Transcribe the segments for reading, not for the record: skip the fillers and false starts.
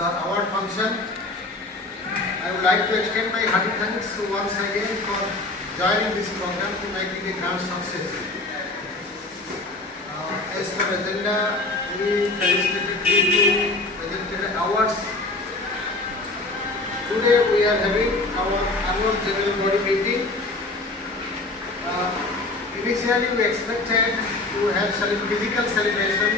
the award function. I would like to extend my hearty thanks once again for joining this program to make it a grand success. As per agenda, we participated presented awards. Today we are having our annual general body meeting. Initially we expected to have physical celebration,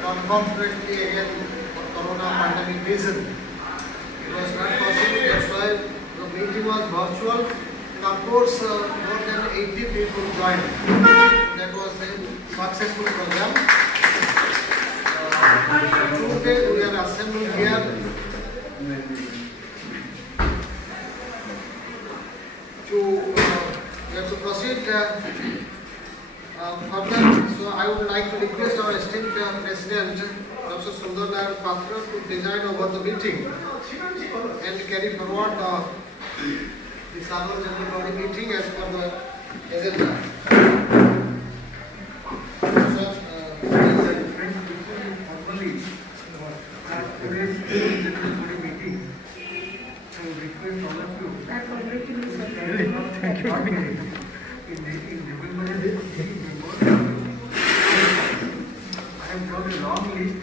but unfortunately again for Corona pandemic reason, it was not possible. That's why the meeting was virtual. And of course, more than 80 people joined. That was a successful program. Today we are assembled here to proceed further. So I would like to request our esteemed President, Dr. Sundarlal Patra, to preside over the meeting and carry forward this annual general body meeting as per the agenda. Thank you. I have got a long list,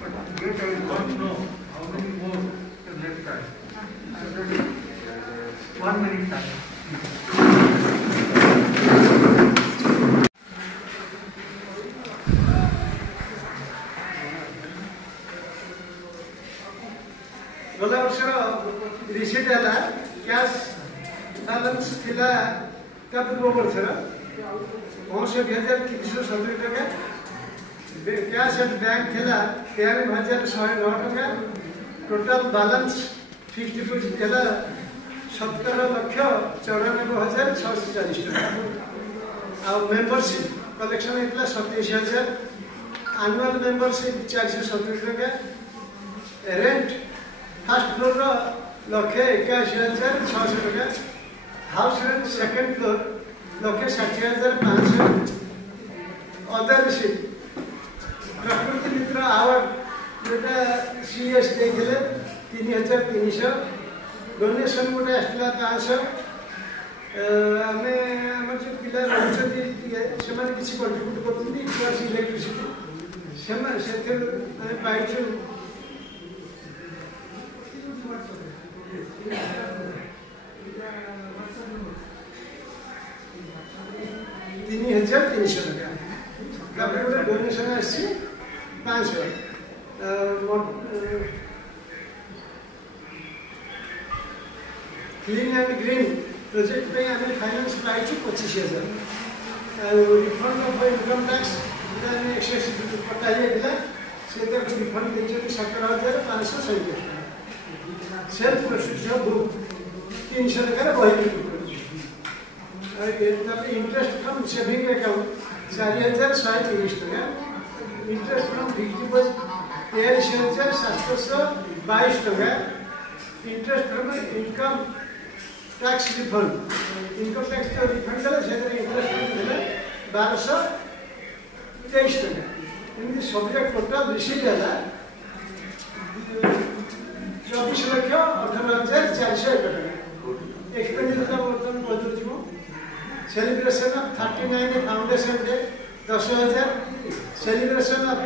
but yet I don't know how many more left are. 1 minute time. गला वर्ष receipt है cash balance थिला का पूर्व वर्ष से 2370 टका cash at bank थिला 13,109 टका टोटल बैलेंस फिक्स्ड डिपोजिट थिला 17,94,640 टका आ मेंबरशिप कलेक्शन हेतला 27,000 एनुअल मेंबरशिप 470 टका रेंट फर्स्ट फ्लोर लक्षे 81,600 टका हाउस रेंट सेकेंड फ्लोर लक्षे 60,500 other receipt Prakriti Mitra award जोटा सीएस देखे 3,300 डोनेशन गोटे आसला 500 आम जो पिला रही किसी कंट्रीब्यूट कर इलेक्ट्रिसिटी से पाइचु 3,300 टका डोनेशन आसी 500 क्लीन एंड ग्रीन प्रोजेक्ट पे आम finance pi 25,000 refund of income tax access कटाई से रिफंड देखते 17,537 सेल्फ प्रोस्टिट्यूशन बुक 300 टका बही इंटरेस्ट फ्रॉम सेविंग अकाउंट 4,130 टका इंटरेस्ट फ्रॉम फिक्स्ड डिपोजिट 23,722 टका interest from income tax refund जो रिफंड से इंटरेस्ट 1,223 टका एमती सब टोटाल रिसीट है 24,18,401 टका एक्सपेंडिचर बर्तमान बदलू celebration of 39 foundation day 10,000 celebration of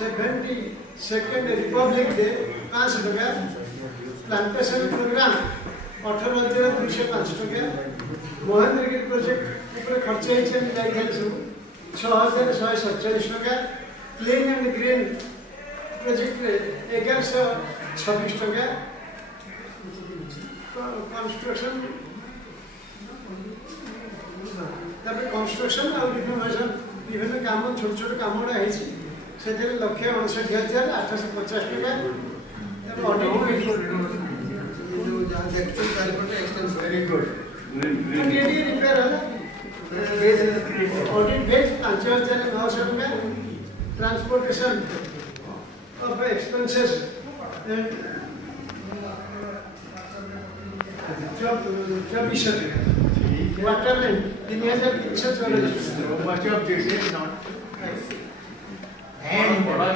72nd Republic day 500 टका प्लांटेशन प्रोग्राम 18,205 टका महेंद्रगिरी प्रोजेक्ट खर्च होते सब 6,147 टका क्लीन एंड ग्रीन प्रोजेक्ट 1,126 टका कंस्ट्रक्शन कंस्ट्रक्शन और रिनोवेशन विभिन्न काम छोट छोट कम गुड़ा से 1,59,850 टका वेरी गुड रिपेयर है ऑडिट बेस 5,900 टका transportation of expenses water line 3,344 much of this is not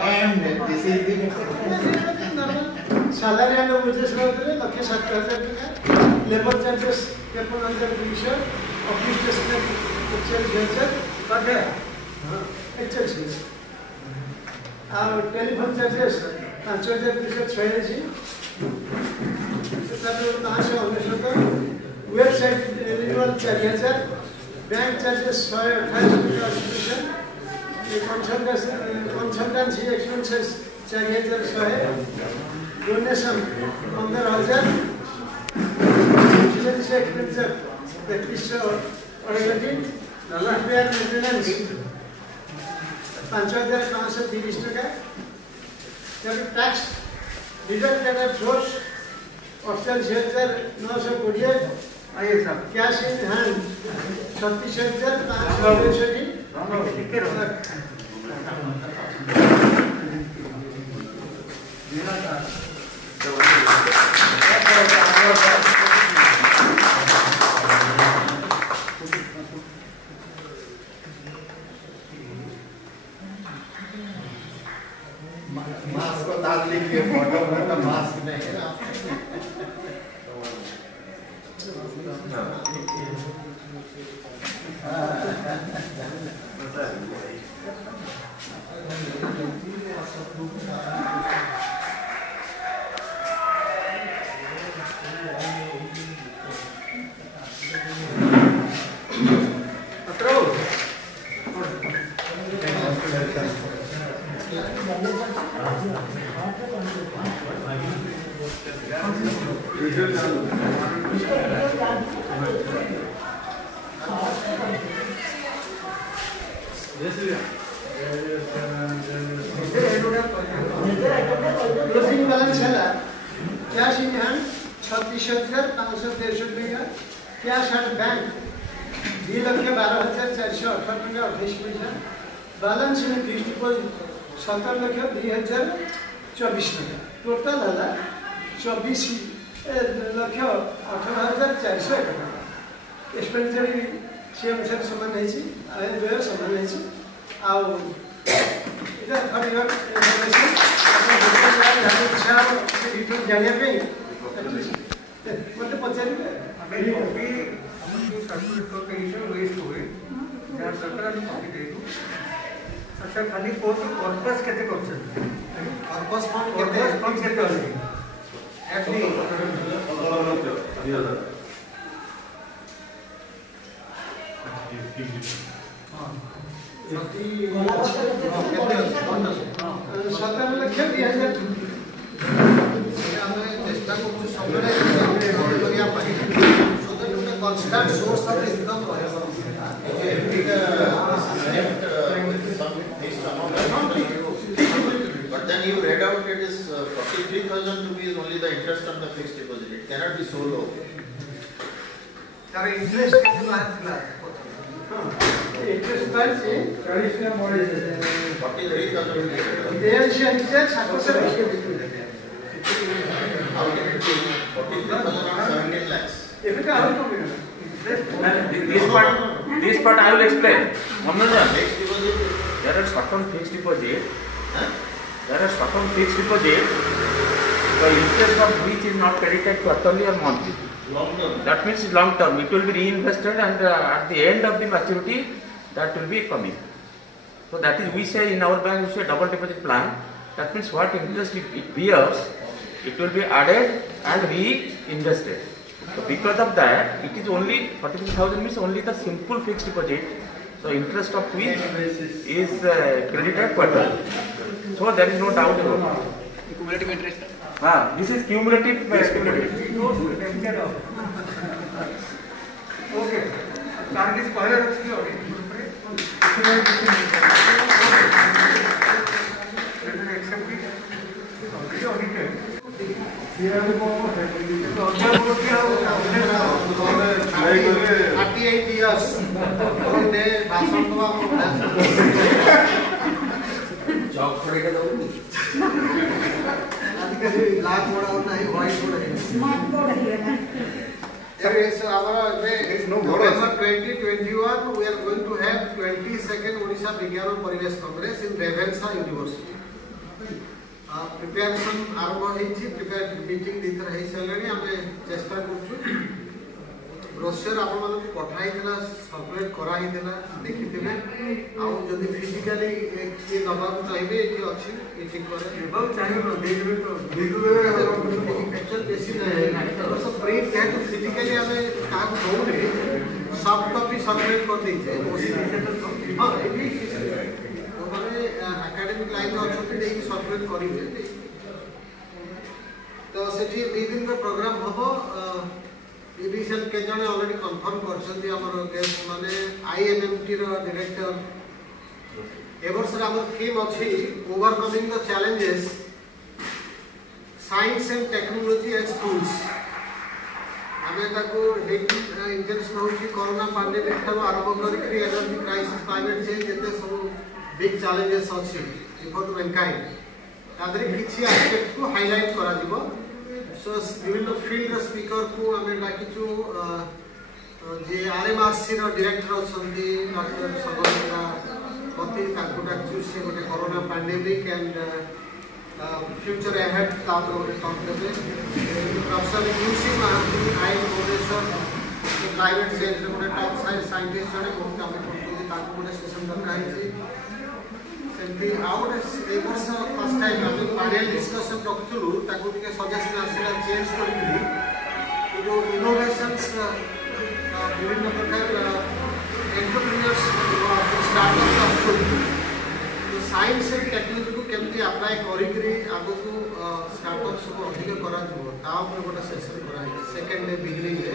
and this is the salary and wages रे 1,07,000 टका, labor charges 53,200, office stationery 41,000 per day. HLC. Our telephone charges 5,286, website renewal 4,000, bank charges 128, consultancy expenses 4,100, donation 15,000, insurance expenses 3,280, repair maintenance 5,530 टका, tax deducted at source 48,920, cash in hand 36,560. Mask को डाल लीजिए photo में तो mask नहीं है ना Closing balance है cash in hand 36,563, cash at bank 2,12,418 balance in fixed deposit 17,02,024, total है 24,18,400 expenditure से अनुसार समान है आय व्यय समान है आउ इधर फॉर योर इन्फॉर्मेशन रिटर्न जानिया पे मतलब पचारिबे अभी हम जो सर्कुलेट को कहीं वेस्ट हुए जहाँ सरकार ने कॉपी दे दो अच्छा खाली पर्पस केते करछन पर्पस फंड केते अछि FD constant source of income but then you read out it is 43,000 rupees only the interest on the fixed deposit. It cannot be so low. तार इंटरेस्ट कितना आया interest price 40 में मोड़े 43,000 rupees. There से interest 7% How can it be 43,000 on 17 lakhs? if it are coming This part I will explain. Manoj, Fixed deposit. there are short-term fixed deposit. There are short-term fixed deposit. The interest of which is not credited quarterly or monthly. Long term. That means long-term. It will be reinvested, and at the end of the maturity, that will be coming. So that is, we say in our bank, we say double deposit plan. That means what interest it bears, it will be added and reinvested. So because of that, it is only 46,000 means only the simple fixed deposit. So interest of which is credited quarterly. So there is no doubt about it. cumulative interest This is cumulative. Okay charges पहले रखी होगी November 2021, we are going to have 22nd Odisha Vigyan and Paribesh Congress in Revensa University. Preparation आरंभ होइछि prepare meeting दिथर हे सलणी हमें चेष्टा करछु brochure आपण मन पठाई दिला सर्कुलेट करा ही दिला देखि देबे आ जदी फिजिकली के दबा चाहिए जे अछि ए ठीक करे एवं चाहिए न दे देबे तो दे देबे एक्चुअल बेसी नहीं तो सब प्रिंट है तो फिजिकली हमें काम होने सॉफ्ट कॉपी सर्कुलेट कर दी है हां एबी हमारे एकेडमिक लाइन में अच्छे देख सर्कुलेट करिवे तो सेठी 2 दिन का प्रोग्राम हबो इनिशियल के जने ऑलरेडी कंफर्म करछन्ती हमर गेस्ट माने आईएमएमटी रो डायरेक्टर एवर सर हमर थीम अछि overcoming the challenges science and technology as tools हमें ताको इंटेंशन होछि कोरोना पैंडेमिक था आरंभ करी एनर्जी क्राइसिस क्लाइमेट चेंज जते सब बिग चैलेंजेस अछि फॉर मैनकाइंड तादरे किछि एस्पेक्ट को हाइलाइट करा दिबो सो विभिन्न फील्ड स्पीकर को हमें डाकिछु जे आरएमआरसी रो डायरेक्टर अछंती डॉक्टर सगोरा पति ताको डाकिछु से गोटे corona pandemic and future ahead ताको टॉक देबे प्रोफेसर यूसी महांती आई प्रोफेसर क्लाइमेट चेंज रो गोटे टॉप साइंटिस्ट जने बहुत काम करथि ताको गोटे सेशन दरकार है सेंती आउट ए वर्ष फर्स्ट टाइम हम पैनल डिस्कशन रखथुलु ताको के सजेशन आसीला चेंज करिकरी जो इनोवेशंस विभिन्न प्रकार एंटरप्रेन्योर्स स्टार्टअप्स रखथुलु तो साइंस एंड टेक्नोलॉजी को केमती अप्लाई करिकरी आगो को स्टार्टअप्स को अधिक करा दिबो ता ऊपर गोटा सेशन करा है सेकंड डे बिगिनिंग रे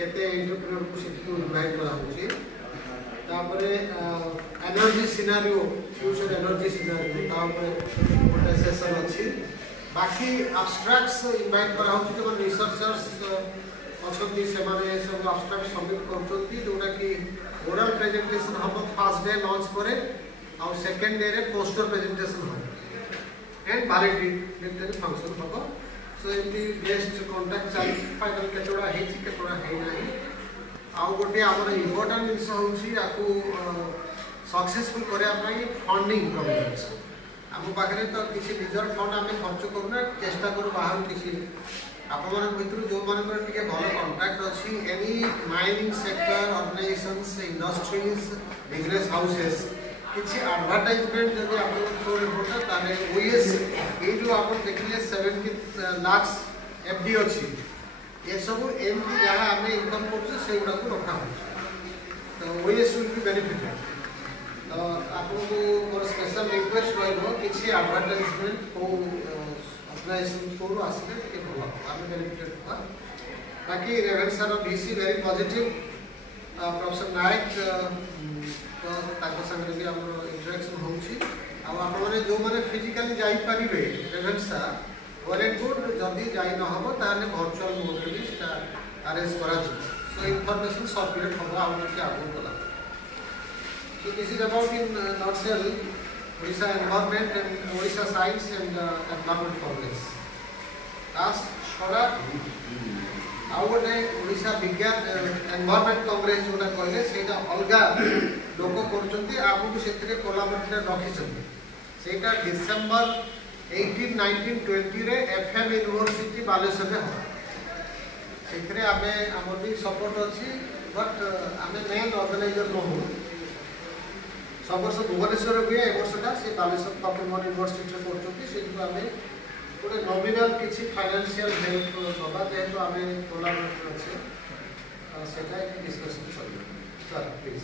केते एंटरप्रेन्योर को सिटी इनवाइट करा होची तापरे energy scenario future energy scenario तापरे गोटे सेशन अछि बाकी एब्स्ट्रैक्ट्स इनवाइट करा होची जो रिसर्चर्स अछंती से माने सब एब्स्ट्रैक्ट सबमिट करछंती जोटा कि ओरल प्रेजेंटेशन हम फर्स्ट डे लॉन्च करे और सेकंड डे रे पोस्टर प्रेजेंटेशन हो एंड वैलिडिटी फंक्शन हो सो एमती बेस्ट कांटेक्ट चाहि फाइनल केतोडा हेछि केतोडा हे नाही आ गोटे आमर इम्पोर्टेंट जिनस होछि आकु सक्सेसफुल करिया पई फंडिंग प्रोग्राम्स हम पाखरे तो किसी रिजर्व फंड हमें खर्च करूना चेष्टा करू बाहर किसी आपण मन भितर जो मन पर टिके भलो कांटेक्ट अछि any mining sector organisations industries business houses किसी एडवर्टाइजमेंट जदि आपण थ्रू होता ताने ओएस ए जो आपण देखिले 70 लाख एफडी अछि ये सब एमटी जहाँ हमें इनकम करछे से गुडा को रखा हो तो ओएस विल बी बेनिफिटेड तो आपको मोर स्पेशल रिक्वेस्ट रहबो किछि एडवर्टाइजमेंट को ऑर्गेनाइजेशन को आसले के भलो हमें बेनिफिटेड होबा बाकी रेवेन्सा रो बीसी वेरी पॉजिटिव प्रोफेसर नायक तो ताको संगे भी हमर इंटरेक्शन होउछि आ आपण माने जो माने फिजिकली जाई परिबे रेवेन्सा वेरी गुड जल्दी जाई न हबो ताने वर्चुअल मोड रे सेटा अरेंज करा छी सो इंफॉर्मेशन सर्कुलेट होबो आउट के आगु बोला so this is about in nutshell Odisha environment and Odisha science and environment congress last छोड़ा आउ गोटे ओडिशा विज्ञान एनवायरनमेंट कांग्रेस जोटा कहले सेटा अलगा लोक करचंती आगु सेतरे कोलाबोरेटर रखिसंती सेटा डिसेंबर 18, 19, 20 रे एफएम यूनिवर्सिटी बालेश्वर रे हो सेथरे आमे हमर भी सपोर्ट अछि बट आमे मेन ऑर्गेनाइजर न हो सब वर्ष भुवनेश्वर रे ए वर्षटा से बालेश्वर कॉमन यूनिवर्सिटी रे करछथि सेठु आमे गोटे नॉमिनल किछि फाइनेंशियल हेल्प दबा जेहेतु आमे कोलाबोरेटर अछि सेटा एक डिस्कशन करियो sir please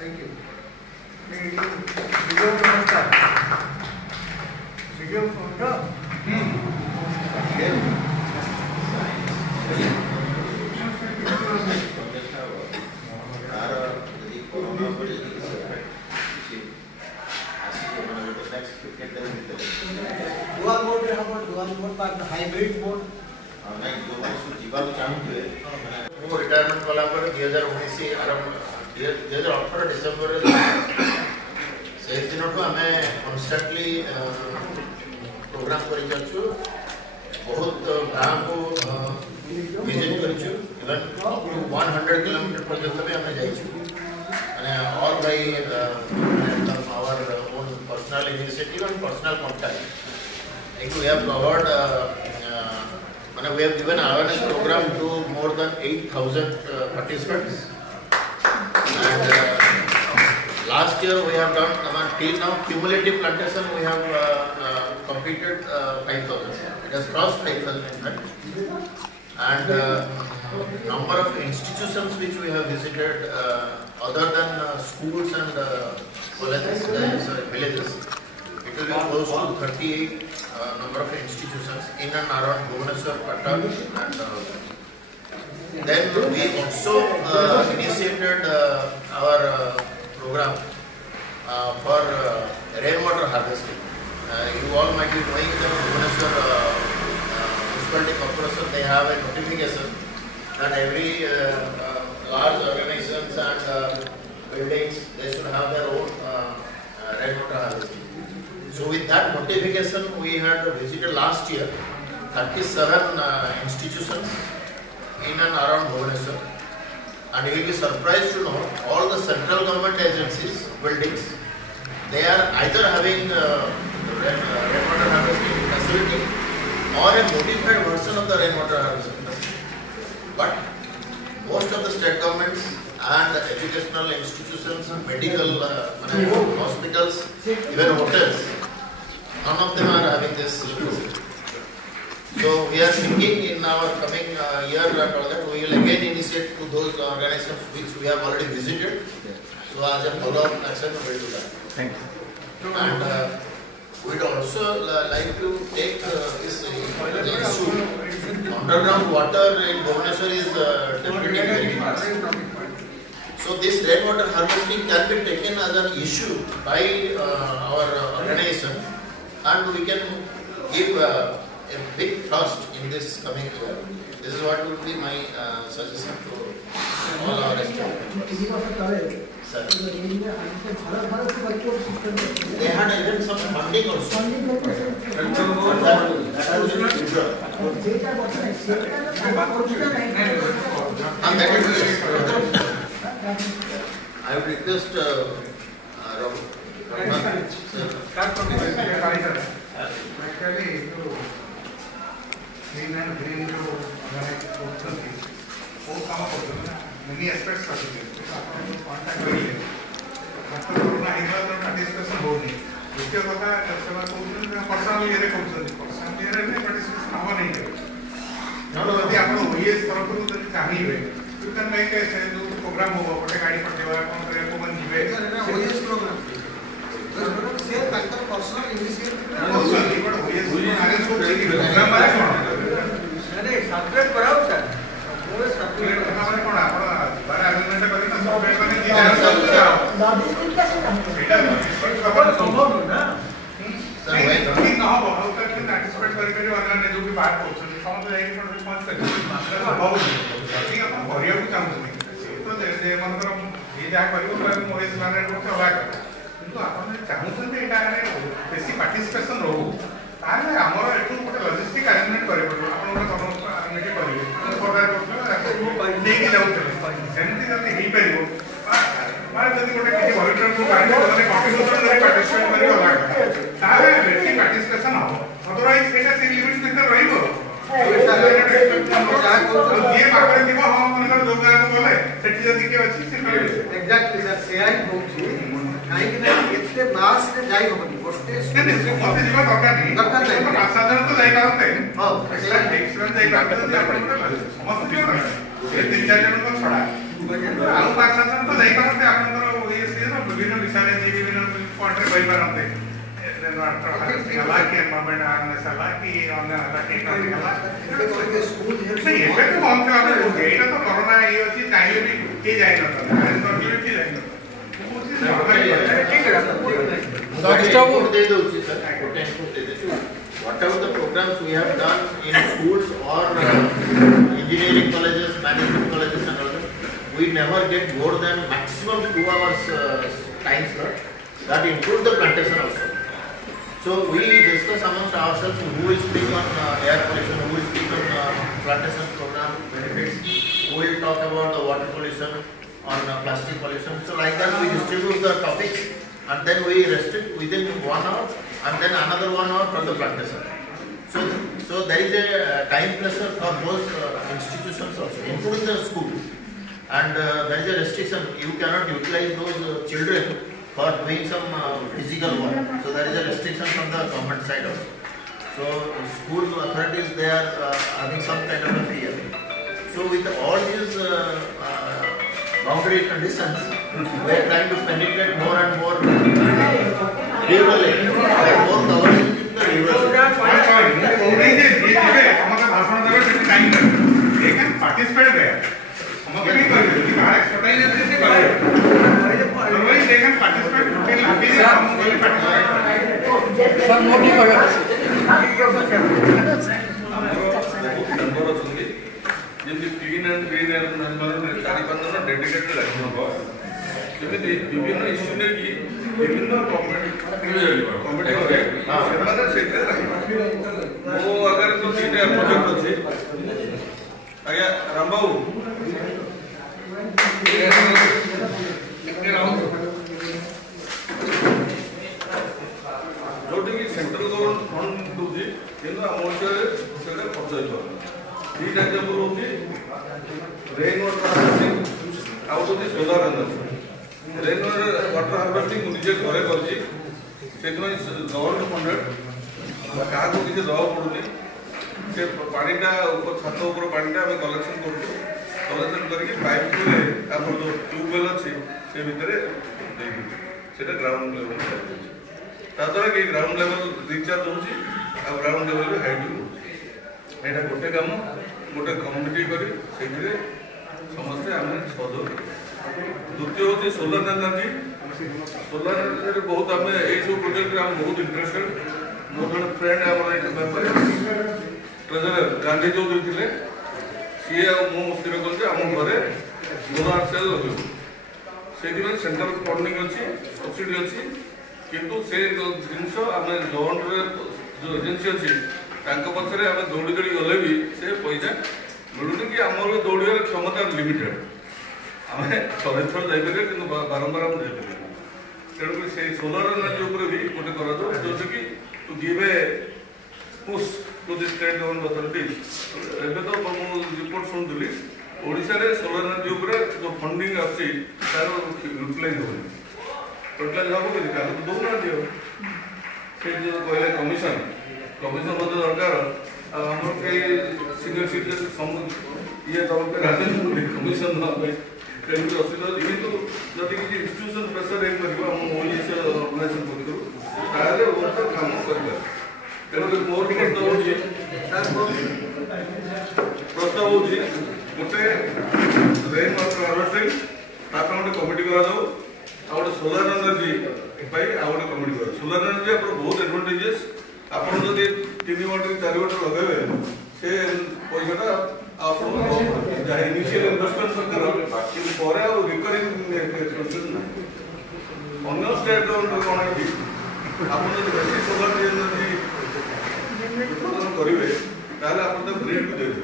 thank you video photo dual mode रे हम डुअल मोड पर हाइब्रिड मोड नहीं जो सु जीवा चाहूते मो रिटायरमेंट कला पर 2019 आरंभ 2018 डिसेंबर से दिन को हमें कॉन्स्टेंटली प्रोग्राम करि जाछु बहुत गांव को विजिट करिछु इवन 100 किलोमीटर पर्यंत भी हमें जाइछु माने all by our own personal initiative and personal contact think we have covered, we have given awareness program to more than 8,000 participants. And last year we have done, till now cumulative plantation we have completed 5,000. It has crossed 5,000 in fact. And number of institutions which we have visited other than schools and colleges, villages, it will be close to 38 number of institutions in and around Bhubaneswar, Cuttack, and then we also initiated our program for rainwater harvesting. You all might be knowing that Bhubaneswar Municipality Corporation, they have a notification that every large organizations and buildings, they should have their own rainwater harvesting. So with that notification, we had visited last year 37 institutions in and around Bhubaneswar, and you will be surprised to know all the central government agencies, buildings, they are either having rainwater harvesting facility or a modified version of the rainwater harvesting facility. But most of the state governments and educational institutions, medical hospitals, even hotels, none of them are having this facility. So we are thinking in our coming year and all that, we will again initiate to those organizations which we have already visited. So as a follow-up action, we will do that. Thank you. And we would also like to take this issue. Underground water in Bhubaneswar is depleting very fast. So this rainwater harvesting can be taken as an issue by our organization, and we can give a big thrust in this coming year. This is what would be my suggestion to all our restaurants. Sir. They had even some funding also. And that is I would request many aspects of it. Contact very participation होनी. इसके बाद सेवा personal ये participation हम नहीं करें. यदि आप OES तरफ से चाहिए, you can make a program होगा, बड़े गाड़ी पर देवा, कौन करे को बन जीवे. OES program. से तंत्र पर्सनल इनिशिएटिव. OES program वाले कौन? अरे सब्जेक्ट कराओ सर. हमारे कौन आप बारे एग्रीमेंट करें ना सॉफ्टवेयर बने जी लॉजिस्टिक कैसे करते हैं संभव ना नहीं ना हो बहुत तक पार्टिसिपेट करके जो अगला ने जो भी बात पूछो समझ जाएगी पर रिस्पांस करें बहुत ठीक है अपन करियर को चाहूँ तो जैसे मतलब ये जा करियो तो मोइस मैनेज को चला कर किंतु अपन चाहूँ तो ये का बेसी पार्टिसिपेशन रहो ताले हमर एटू गोटे लॉजिस्टिक अरेंजमेंट करे पड़ो अपन गोटे समस्त अरेंजमेंट करिवे सरकार को नहीं जाउते सेमती जल्दी ही परिबो मार जल्दी गोटे किछि वॉलंटियर को गाड़ी माने कंट्रीब्यूशन रे पार्टिसिपेट करियो ताले बेसी पार्टिसिपेशन हो अदरवाइज एटा से लिमिट भीतर रहिबो ये माकरे दिबो हम मनकर जोगा को बोले सेठी जदी के अछि से करिवे एग्जैक्टली सर सेयाई होछि काहे कि एते मास रे जाई होबनी गोटे मते जीवा दरकार नहीं साधारण तो जाई करते हां एक्सपेरियंस जाई करते समस्त क्यों नहीं ये तीन चार जन को छोड़ा आउ पास साधारण तो जाई करते आपनकर ये से ना विभिन्न विषय जे विभिन्न पॉइंट रे कहि पारंते गला के मोमेंट आने सला की ऑन के गला स्कूल से ये तो बहुत सारे हो गए एटा तो कोरोना ये अछि चाहिए भी के जाई न तो कंटिन्यूटी जाई न Whatever the programs we have done in schools or engineering colleges, management colleges and all that, we never get more than maximum 2 hours time slot. That includes the plantation also. So we discuss amongst ourselves who will speak on air pollution, who will speak on plantation program benefits, who will talk about the water pollution, on plastic pollution. So like that we distribute the topics and then we restrict within 1 hour and then another 1 hour for the plantation. So there is a time pressure for those institutions also, including the school. And there is a restriction. You cannot utilize those children for doing some physical work. So there is a restriction from the government side also. So school authorities, they are having some kind of a fear. So with all these boundary conditions, we are trying to penetrate more and more rural areas, more coverage in the rural They can participate there. Otherwise, they can participate. Clean and green environment 4-5 जन dedicated जमी विभिन्न issue ने कि विभिन्न वो अगर तो तीन प्रोजेक्ट अच्छे आज्ञा रामबाबू जो सेंट्रल गवर्नमेंट फंड दूसरी किंतु आम ओडिशा खर्च हो दीटा एग्जांपल होची रेन वाटर हार्वेस्टिंग आउ होची solar energy rain water harvesting निजे घरे करछि सेति में गवर्नमेंट फंडेड का को किसी दवा पड़ुनी से पानीटा ऊपर छत ऊपर पानीटा हम कलेक्शन करछु कलेक्शन करके पाइप रे हम जो ट्यूबवेल अछि से भीतर देबी सेटा ग्राउंड लेवल ताद्वारा कि ग्राउंड लेवल रिचार्ज होची आ ग्राउंड लेवल भी हाइट होची एटा गोटे काम गोटे कम्युनिटी करी सेथिरे समस्त आम सहयोग द्वितीय होची सोलर एनर्जी बहुत आम ये सब प्रोजेक्ट आम बहुत इंटरेस्टेड मोर जन फ्रेंड आम ट्रेजरर गांधी चौधरी थे सी स्थिर कर आम घरे सोलर सेल लगे से सेंट्रल फंडिंग अच्छी सब्सिडी अच्छी किंतु से जिनस आम गवर्नमेंट जो एजेंसी अच्छी पक्षरे आम दौड़ी दौड़ी गले भी से पैसा मिलूनी कि आम दौड़ क्षमता लिमिटेड आम थरे थर जापर कि बारंबार आम जापर तेणुक से सोलर एनर्जी भी गोटे कर जो कि to give a push to the state government authorities एबे तो मु रिपोर्ट सुनथुली ओडिशा रे सोलर एनर्जी जो फंडिंग आछि तार यूटिलाइज होनी टोटल हम कि का तो दोना दियो से जो कहले कमीशन मध्य दरकार हमर के सीनियर सिटीजन सम ये दरकार राजन कमीशन न तेणुक असुविधा किंतु जदि किसी इंस्टीट्यूशन प्रेसर एक कर हम ओडिशा ऑर्गेनाइजेशन कर ताले वर्क काम करबा तेणुक मोर प्रस्ताव होची गोटे रेन वाटर हार्वेस्टिंग गोटे कमिटी करा जाऊ आ गोटे सोलर एनर्जी आ गोटे कमिटी करा सोलर एनर्जी आप बहुत एडवांटेजेस आप जब 3 वाट 4 वाट लगे से पैसा इनिशियल इन्वेस्टमेंट सरकार कि रिकरिंग अन्य स्टेट गवर्नमेंट कौन है आप बेसी सोलर एनर्जी उत्पादन करेंगे आप ग्रिड को देते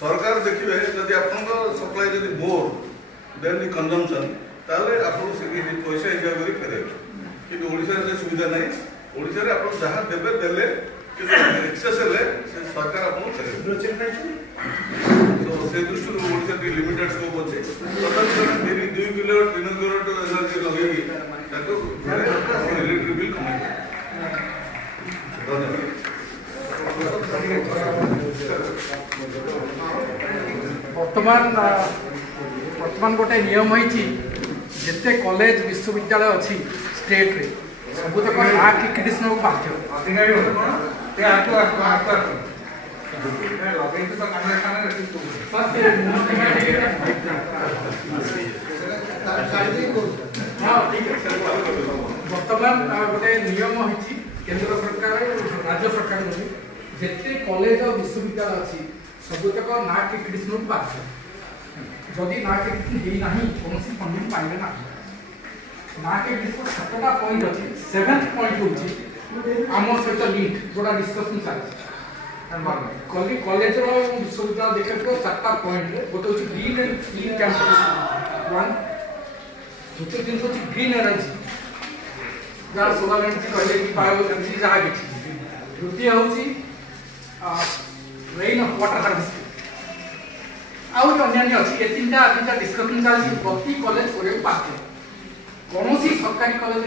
सरकार देखिए जब आप सप्लाई जब मोर देन दि कंजम्पशन ताले आप पैसा एंजॉय कर फेरे कि ओडिशा से सुविधा नहीं ओडिशा रे आप जहाँ देवे देले एक्सेस हेले सरकार आपको फेरे तो से दृष्टि ओडिशा की लिमिटेड स्कोप अच्छे तथापि 2 किलोवाट 3 किलोवाट एनर्जी लगेगी ताको इलेक्ट्रिक बिल कमाई बर्तमान गोटे नियम होती जिते कॉलेज विश्वविद्यालय अच्छी स्टेट रे सबुतक ना क्रिकेट बाध्य बर्तमान गोटे नियम होती केंद्र सरकार राज्य सरकार जिते कॉलेज और विश्वविद्यालय अच्छी सबुतक ना क्रिकेट बाध्य जदि ना क्रिकेट कौन फंडिंग पाइबे ना ना क्रिकेट 7टा पॉइंट अच्छी 7th पॉइंट होची आम सहित लिंक जोड़ा डिस्कशन चलती कॉलेज विश्वविद्यालय देखा 4टा पॉइंट गोटे हूँ green and clean campus one द्वितीय जिन हूँ ग्रीन एनर्जी जहाँ सोलर एनर्जी कहले कि बायो एनर्जी जहाँ कि द्वितीय हूँ रेन वाटर हार्वेस्टिंग आउ अन्य अच्छी ये तीन चार डिस्कसन चलती प्रति कॉलेज कर बाध्य कौन सरकारी कॉलेज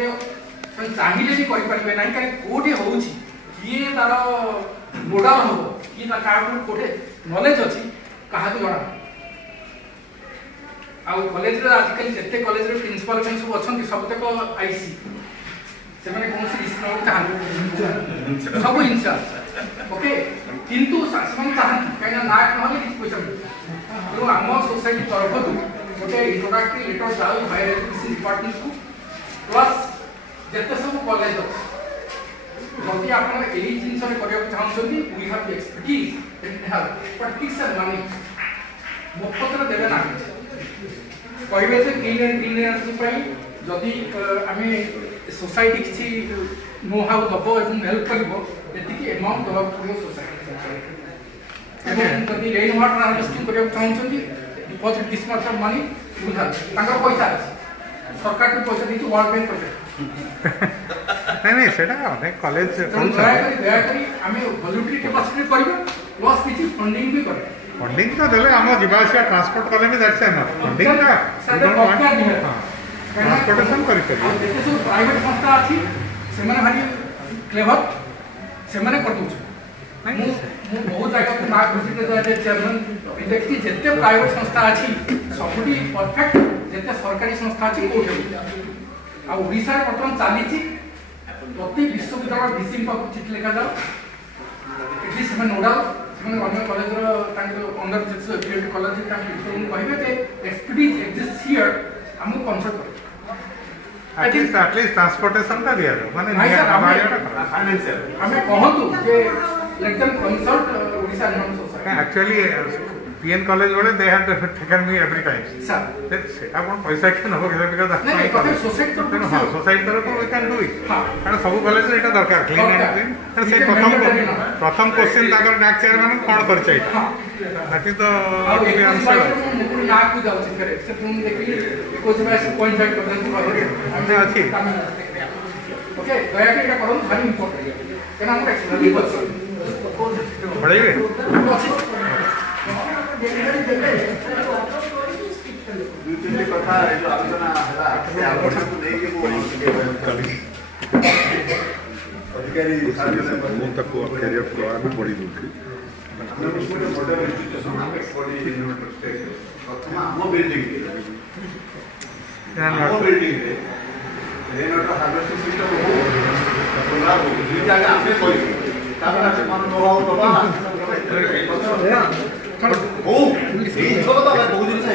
चाहिए भी करें ना कहीं कौटे हो किए तार मोडाल हम किए कौटे नॉलेज अच्छी क्या जना आउ कॉलेज आजिकल जिते कॉलेज प्रिंसिपल मैंने सब अच्छा सबतक आईसी से कौन चाहते सब इंचार्ज ओके किंतु चाहती कहीं ना ना किसी पैसा मिलता तेणु आम सोसाइटी तरफ गोटे इंट्रोडक्टरी लेटर जाऊ हायर एजुकेशन डिपार्टमेंट को प्लस जिते सब कॉलेज जदि आप जिन चाहते we have expertise in health but fix and money मुफ्त देवे ना कहे ग्रीन एनर्जी जदि आम सोसाइटी किसी नो हाउ दब और हेल्प कर एमाउंट दवा पड़ो सोसाइटी जदि रेन वाटर हार्वेस्टिंग करने चाहते deposit this much of money पैसा सरकार को पैसा दी वर्ल्ड बैंक पैसा नहीं सेटा अनेक कॉलेज दयाकोरी आम वॉलंटरी कैपेसिटी करबा प्लस किसी फंडिंग भी कर फंडिंग तो देले हम जीवासिया ट्रांसपोर्ट कले में दैट्स एनफ फंडिंग का ट्रांसपोर्टेशन करि जेते सब प्राइवेट संस्था अछि से माने भारी क्लेवर से माने कर दउ मु बहुत जगह को ना विजिट दे चेयरमैन देखि जेते प्राइवेट संस्था अछि सबुटी परफेक्ट जेते सरकारी संस्था अछि कोठे आ ओडिसा रे वर्तमान चाली छि प्रति विश्वविद्यालय डीसी को चिठी लिखा जाओ एटलिस्ट हम नोडाल हम अन्य कॉलेज रो तांको अंडर जेस एफिलिएटेड कॉलेज का प्रिंसिपल कहबे जे एक्सपर्टीज एग्जिस्ट हियर हम कंसल्ट कर एटलीस्ट ट्रांसपोर्टेशन का दिया माने फाइनेंशियल हमें कहतु जे let them consult Odisha environment society actually PN college वाले they have taken me every time sir सेटा कोन पैसा के नबो के बिकॉज़ नहीं कथे सोसाइटी तो हां सोसाइटी तरफ वी कैन डू इट कारण सब कॉलेज रे एटा दरकार क्लीन एनर्जी कारण से प्रथम क्वेश्चन ताकर नैक चेयरमैन कोन कर चाहि दैट इज द आंसर ना को जाउ छी फिर से तुम देखि कुछ में से पॉइंट आउट कर देन हमने अछि ओके दया के एटा करन भारी इंपोर्टेंट केना हम एक्चुअली पढ़ाइबे दुई कथा जो आलोचना है से आलोचना को लेके वो अधिकारी ମୁଁ ତାକୁ କ୍ୟାରିୟର ପ୍ଲାନ୍ ବି ପଢ଼ି ଦେଉଛି ଆମ ବିଲ୍ଡିଂ रेनवाटर हार्वेस्टिंग सिस्टम हो दुई जगह आमे करी तापर से मन नोहाउ दबा हो एई सब तो बहुत दिन से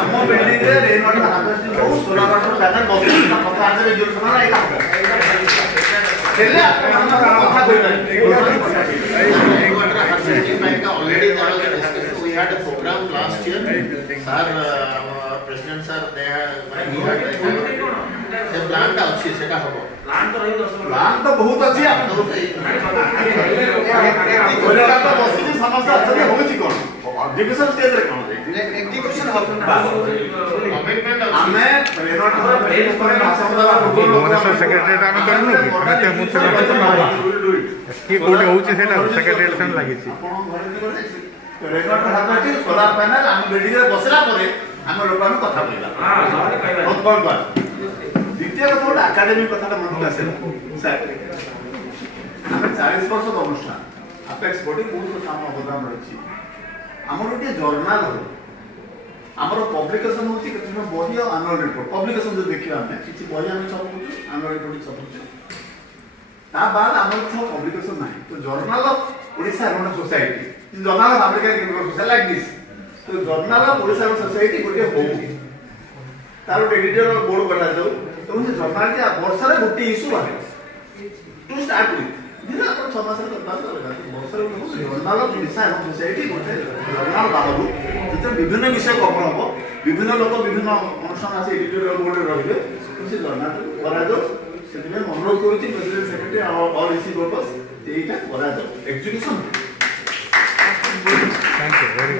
आम बिल्डिंग रे रेनवाटर हार्वेस्टिंग हो सोलर वाटर पैनल बस कथा आजे रेजोल्यूशन ना एका तेला कथा कोइ वाटर हार्वेस्टिंग बैंक का already discussion we had a program last year sir president sir they had से प्लान का अच्छी सेटा होबो प्लान तो बहुत अच्छी आ कोलेटा तो बसी समस्या अच्छे होछि कोन एजुकेशन स्टेज रे कोन एजुकेशन हो कमिटमेंट हमें रेनोवेटर प्लेस पर भुवनेश्वर सेक्रेटरीट आम करनु कि मते मुझे की कोटे होछि सेटा सेक्रेटरीट सन लागि छि रेनोवेटर हातटी सोलर पैनल हम बिल्डिंग रे बसला परे हम लोकान कथा बोला हां बहुत बहुत द्वितीय कथा गोटे एकाडेमिक कथा मन आसे सर हम 40 वर्ष अनुष्ठान अपेक्स बॉडी बहुत काम अवदान रही आमर गोटे जर्नाल हो आमर पब्लिकेशन होची केतना बही और एनुअल रिपोर्ट पब्लिकेशन जो देखियो हम किछि बही हम छपु एनुअल रिपोर्ट छपु ता बाद आमर छ पब्लिकेशन नाही तो journal of Odisha environment society journal of American agriculture society like this तो जर्नाल ऑफ ओडिशा सोसाइटी गोटे हो तार एडिटोरियल बोर्ड बना जाऊ तो से जर्नाल के वर्ष रे गोटे इशू बाहे टू स्टार्ट विथ दिन अपन 6 मास रे बात लगा वर्ष रे journal of Odisha environment society गोटे जर्नाल बाहरु जते विभिन्न विषय कवर हो विभिन्न लोक विभिन्न अनुष्ठान आसे एडिटोरियल बोर्ड रे रहबे तो से जर्नाल करा जाऊ सेति में अनुरोध करूची प्रेसिडेंट सेक्रेटरी ऑल इसी पर्पस एटा करा जाऊ execution thank you very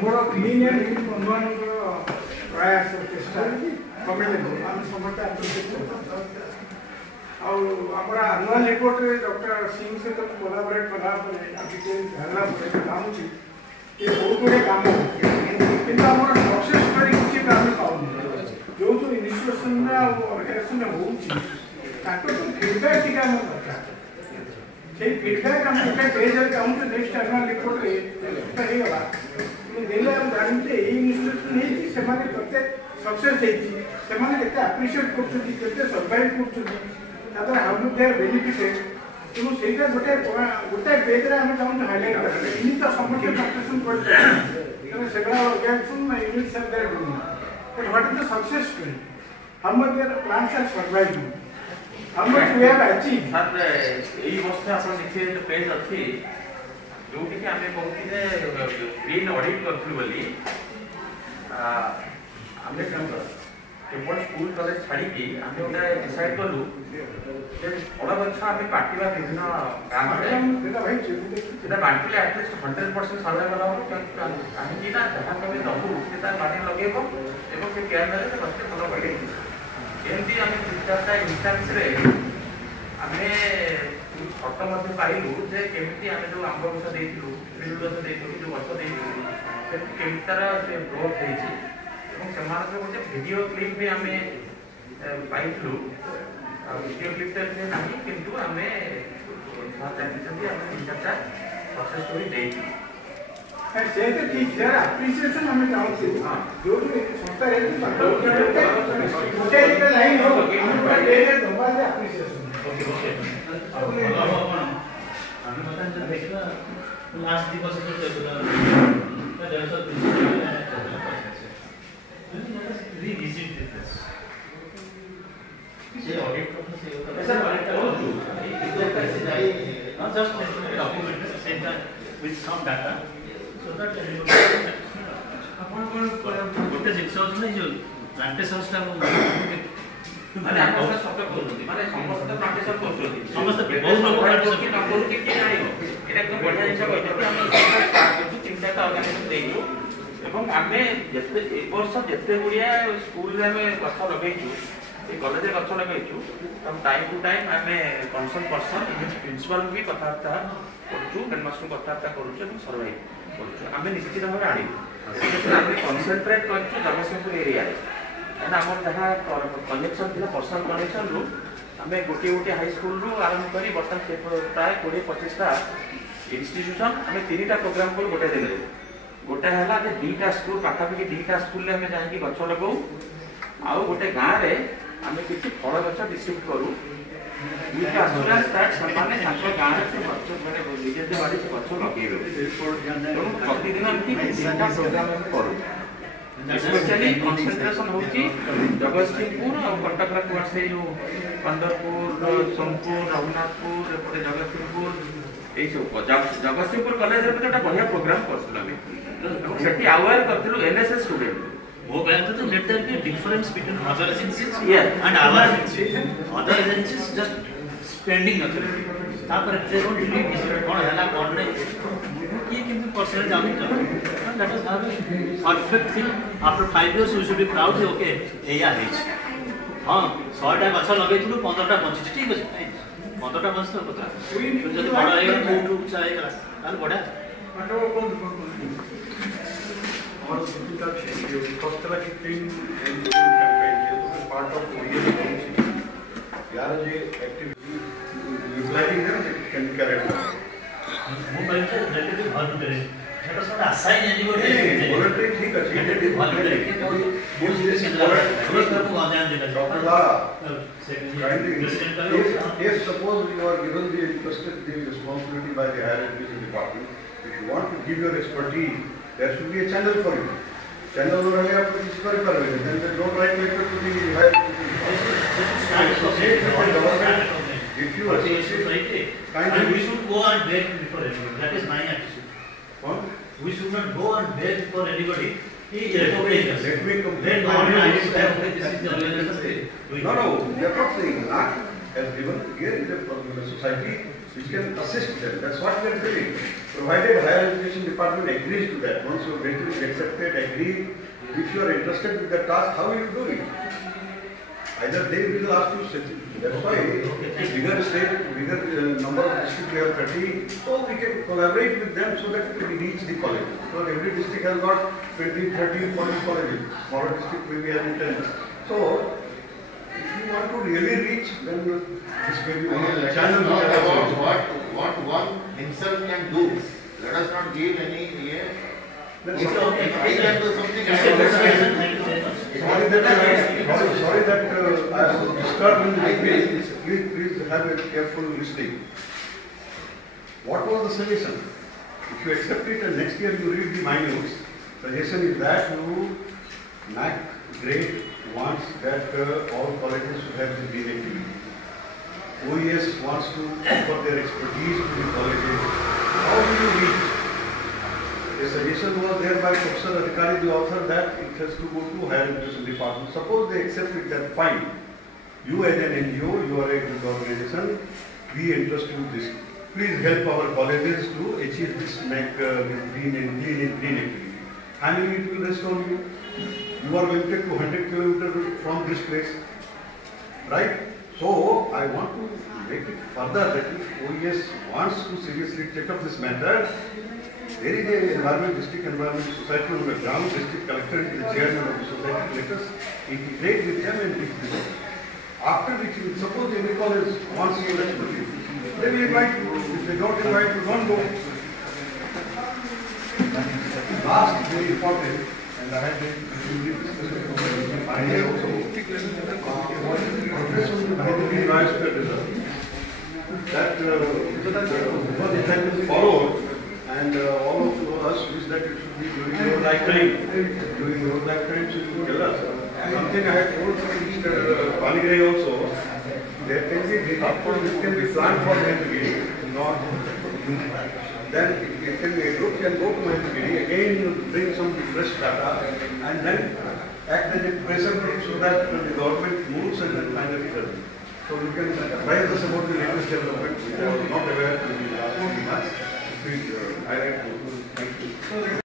more clean and environment प्रयास और चेष्टा कमेंडेबल आम समस्त एप्रिशिएट करता आनुआल रिपोर्ट डॉक्टर सिंह सहित कोलाबोरेट कला जानला चाहूँगी ये बहुत गुड़े काम कि सक्सेस स्टोरी किसी आम पाऊँ जो जो इन्स्टिट्यूशन ऑर्गेनाइजेशन हो फीडबैक टी आम दरकार से फीडबैक आम फीडबैक चाहूँ नेक्स्ट एनुअल रिपोर्ट होगा देने आम जानते ये इन्स्टिट्यूशन होती प्रत्येक सक्सेस होती आप्रिशिएट कर सर्वाइव कर how do they are benefited तेणु से गोटे पेज आम चाहूँ हाइलाइट करें इन तो समस्त सक्सेसफुल कर से units are there but what is the success story? How much their plans are surviving? How much we have achieved? Sir यही वर्ष आपण देखिए पेज अच्छी जो कि हमें कहते ग्रीन ऑडिट करथु बोली हमने केवल स्कूल कॉलेज छाड़ी की हम गोटे डिसाइड कलु जे बड़ गछ आम काटिबा विभिन्न गाँव में सेटा बांटिले एटलिस्ट 100% सर्वाइवल हम कहीं ना जहाँ कभी दबू से पानी लगेब एवं से केयर नेले से गछ भल बढ़े एमती आम तीन इंस्टान्स आमे फटो मध्य पाइलु जे केमिति आमे जो आंब गछ देइथिलु बिलु गछ देइथिलु जो गछ देइथिलु से केमिति तार से ग्रोथ हेछि एवं समाज में गोटे वीडियो क्लिप भी आमे पाइथिलु वीडियो क्लिप तो नहीं किंतु आमे जानते आमे तीन चारटा सक्सेस स्टोरी देइथिलु से तो ठीक है एप्रिसिएशन हमें चाहूँ जो जो संस्था रहती गोटे एक लाइन हो धन्यवाद एप्रिसिएशन लास्ट दिवस revisit this. Say audit process is not just document at the same time with some data so that गोटे जिनस अच्छे जो प्लांटेशन माने आपण सब करूती माने समस्त प्लांटेशन करछोती समस्त बहुत लोग प्लांटेशन न करूती कि नाही एटा एकदम बढ़िया हिसाब होइते हम स्टार्ट करछु चिंता का ऑर्गेनाइजेशन देइयो एवं आमे जते एक वर्ष जते गुड़िया स्कूल रे हमें गछ लगेइछु ए कॉलेज रे गछ लगेइछु हम टाइम टू टाइम आमे कंसर्न पर्सन प्रिंसिपल भी कथार्था करछु हेडमास्टर कथार्था करछु एवं सर्वे करछु आमे निश्चित भाबे आडी आमे कंसंट्रेट करछु जगतसिंहपुर एरिया रे ना हमर जहाँ कनेक्शन थिला पर्सनल कनेक्शन रु आमे गोटे गोटे हाई स्कूल रु आरंभ करी बर्तन से प्राय 20-25 टा इंस्टीट्यूशन आमे 3टा प्रोग्राम को गोटे दिन रे गोटे है जे 2टा स्कूल पाखापाखि 2टा स्कूल में हमें जाकि गछ लगौ आउ गोटे गाँव में आम किसी फल गछ डिस्ट्रीब्यूट करूँ विथ एश्योरेंस दैट से गाँव से गछ मैंने निजे बाड़ी से गछ लगे प्रतिदिन एमती 3टा प्रोग्राम करूँ स्पेशली कनसेंट्रेशन होची जगतसिंहपुर और कटक टुवर्ड्स से जो पंडरपुर सोनपुर रघुनाथपुर एपटे जगतसिंहपुर यही सब जगतसिंहपुर कॉलेज रे तो बढ़िया प्रोग्राम करथुला सेठी अवेयर करथुलु एनएसएस स्टूडेंट वो कहते तो let there be difference between other agencies and our agencies other agencies just spending नथिले तापर दे डोंट रियली कोन हला कोन नै ये किंतु परसेंटेज आमी कर that is how perfect thing after 5 years we should be proud okay एया हेच हां 100 टा गछ लगैथुलु 15 टा बंचिछ ठीक अछि 15 टा बंच तो पता जब बड़ा आएगा तो चाहेगा ताल बड़ा और डिजिटल शेड्यूल कस्टमर की टीम कैंपेन ये पार्ट ऑफ ओरिएंटेशन यार ये एक्टिविटी यूटिलाइजिंग है कैन कैरेक्ट वो बैठे रिलेटिव हर करे सेटा सब असाइन एलिगोटे वॉलंटरी ठीक है ये वॉलंटरी वो सीधे तुरंत को ध्यान देना doctor kindly if suppose you are given the entrusted the responsibility by the higher education department if you want to give your expertise there should be a channel for you channel no rahe aap किसी पर कर रहे हैं then they don't write letter to the higher education if you kindly we should go and beg before anybody that is my attitude we should not go and beg for anybody let me complain no we are not saying that has given here is a society which can assist them that's what we are doing provided higher education department agrees to that once you get accepted agree If you are interested with the task, how will you do it? Either they will ask you to. That's why bigger state, bigger number of districts, we have 30, so we can collaborate with them so that we reach the college. Because every district has got 20, 30, 40 colleges. Smaller district maybe has 10. So, if you want to really reach, then this may be one of the channels. About what one himself can do. Let us not give any. He can do something. Sorry that I was disturbed in the debate. Please have a careful listening. What was the suggestion? If you accept it and next year you read the minutes, suggestion is that you NAC grade wants that all colleges should have the green activity. OES wants to offer their expertise to the colleges. How do you reach? A suggestion was there by Professor Adhikari, the author, that it has to go to higher education department. Suppose they accept it, then fine. You as an NGO, you are a good organization, we entrust you this. Please help our colleges to achieve this green activity. Finally, it will rest on you. You are going to take 200 kilometers from this place, right? So, I want to make it further that if OES wants to seriously take up this matter, there is an environment, district environment society on the ground, district collector is the chairman of the society, let us integrate with them and reach this. After which, suppose any college wants you to they will invite you. If they don't invite you, don't go. Last, very important, and I had been discussed with I also that it has been followed, and all of us wish that it should be during your lifetime. During your lifetime, so you will tell us. Something I had told Mr. Panigray also, there can be, of course, this can be planned for Mahendagiri, not. Then it can be, a group can go to Mahendagiri, again bring some fresh data, and then act as a pressure group so that the government moves and then finally does it. So you can advise us about the latest development, which I was not aware to the last 3 months. Please highlight. Thank you.